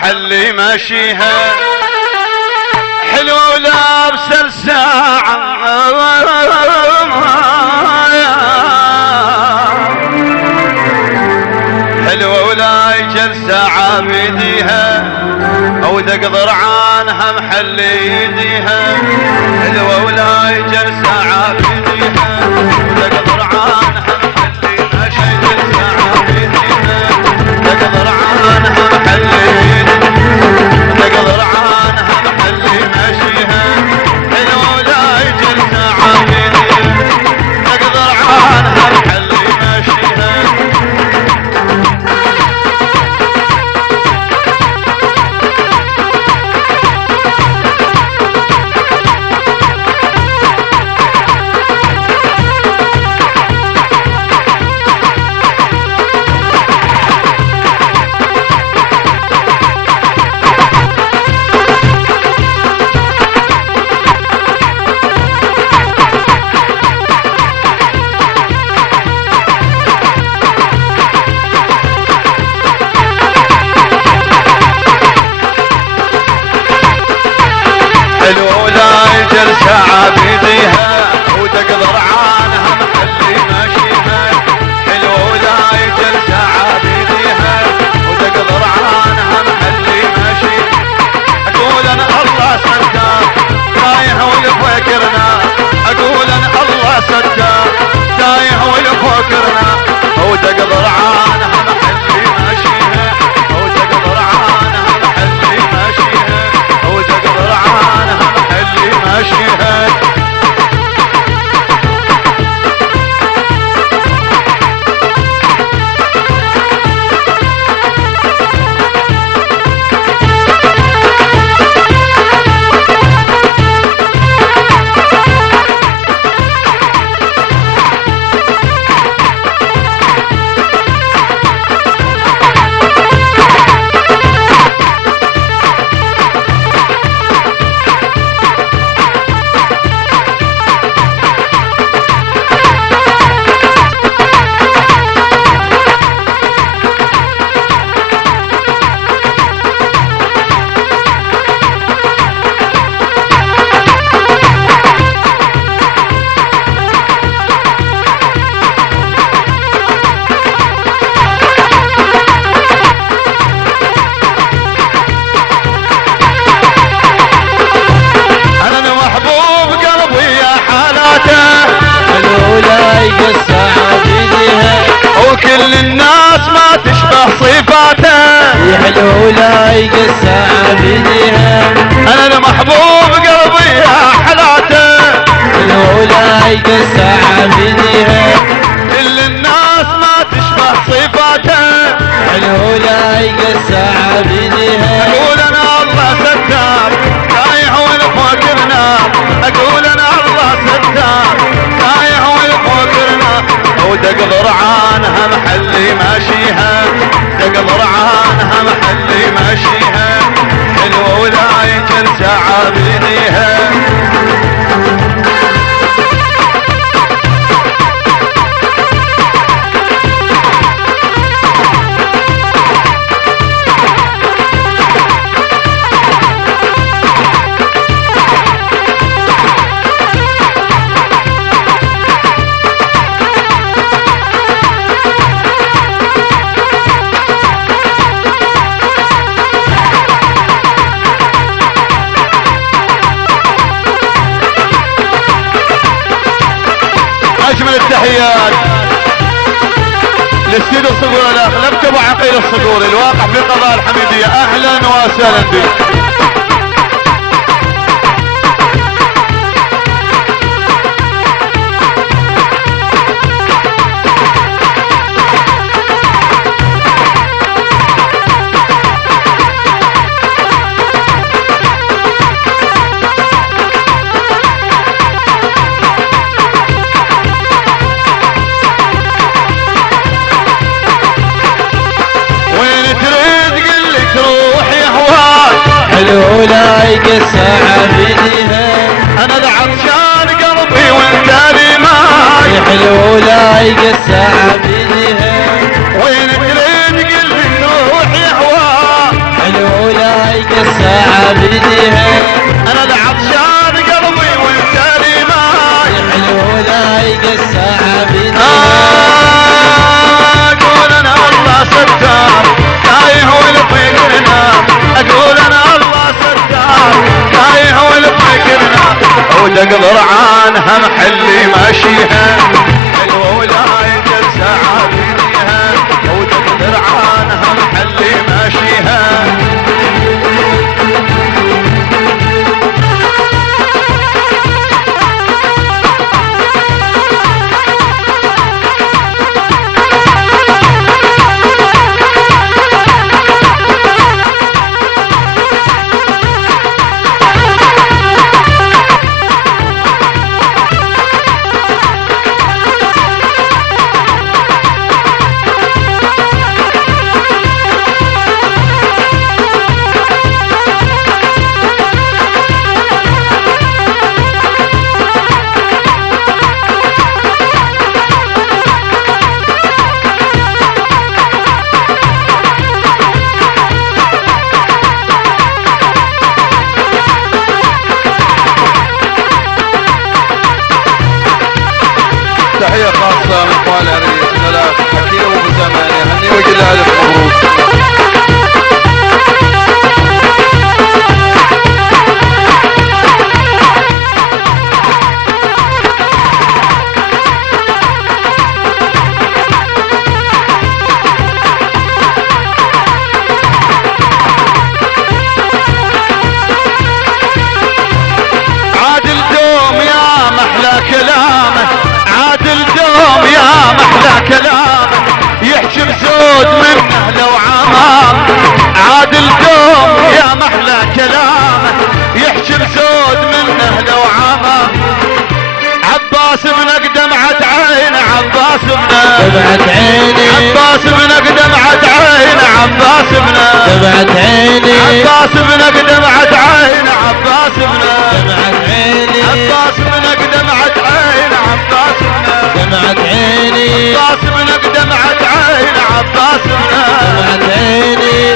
محلي ماشيها حلو لابس الساعة حلوة ولا يجل ساعة بيديها او تقدر عنها محلي يديها حلوة ولا يجل ساعة بيديها وتقدر عنها محلي ماشي يجل ساعة بيديها تقدر عنها محلي تقدر عنها محلي ماشيها حلوة ولا يجل ساعة بيديها تقدر عنها محلي ماشيها حلوة ولا يجل ساعة بيديها وتقدر عنها محلي ماشيها حلوة ولا يجل ساعة بيديها وتقدر عنها محلي ماشيها اقول انا الله ستار تايه ويفكرنا اقول انا الله ستار تايه ويفكرنا وتقدر عنها محلي ماشيها وتقدر عنها محلي ماشيها وتقدر عنها محلي ماشيها وكل الناس ما تشبه صفاته حلو ولا يقسى بيديها انا المحبوب قلبي يا حلاته حلو ولا يقسى بيديها كل الناس ما تشبه صفاته حلو ولا يقسى بيديها اقول انا الله ستار تايه ونفكرنا اقول انا الله ستار تايه ونفكرنا وتقدر عنها محلي ماشيها تقدر عنها محلي ماشيها حلوة ولا يجل ساعة بيديها اجمل التحيات للسيد الصقور الاخ لبت ابو عقيل الصقور الواقع في قضاء الحميدية اهلا وسهلا بك حلو لا يقسى بيديها انا العطشان قلبي وانت لي ماي حلو لا يقسى بيديها وين تريد قلبي نروح يهوى حلو عباس ابنه دمعة عيني عباس ابنك دمعة عين عباس ابنه دمعة عيني عباس ابنك دمعة عين عباس ابنه دمعة عيني عباس ابنك دمعة عين عباس ابنه دمعة عيني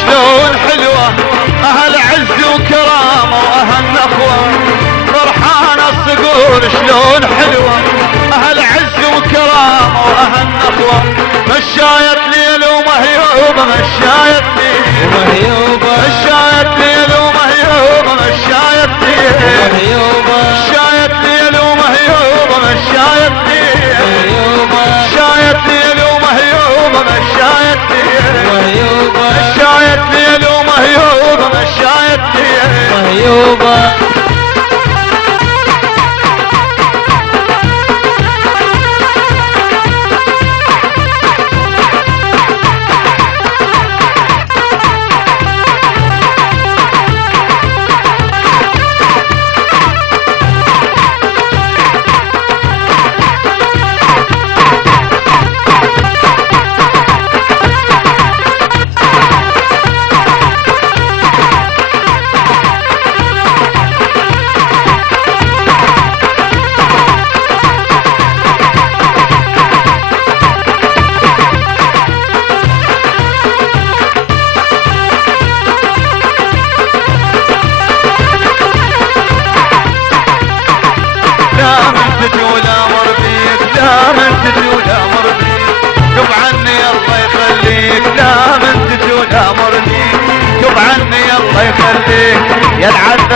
شلون حلوة أهل عز وكرامة وأهل نخوة فرحان الصقور شلون حلوة أهل عز وكرامة وأهل نخوة مشاية ليل ومهيوبة مشاية ليل ومهيوبة مشاية ليل ومهيوبة مشاية ليل ومهيوبة مشاية ليل ومهيوبة مشاية ليل ومهيوبة مشاية ليل ومهيوبة مشاية ليل ومهيوبة مشاية ليل ومهيوبة مشاية ليل ومهيوبة يا العذب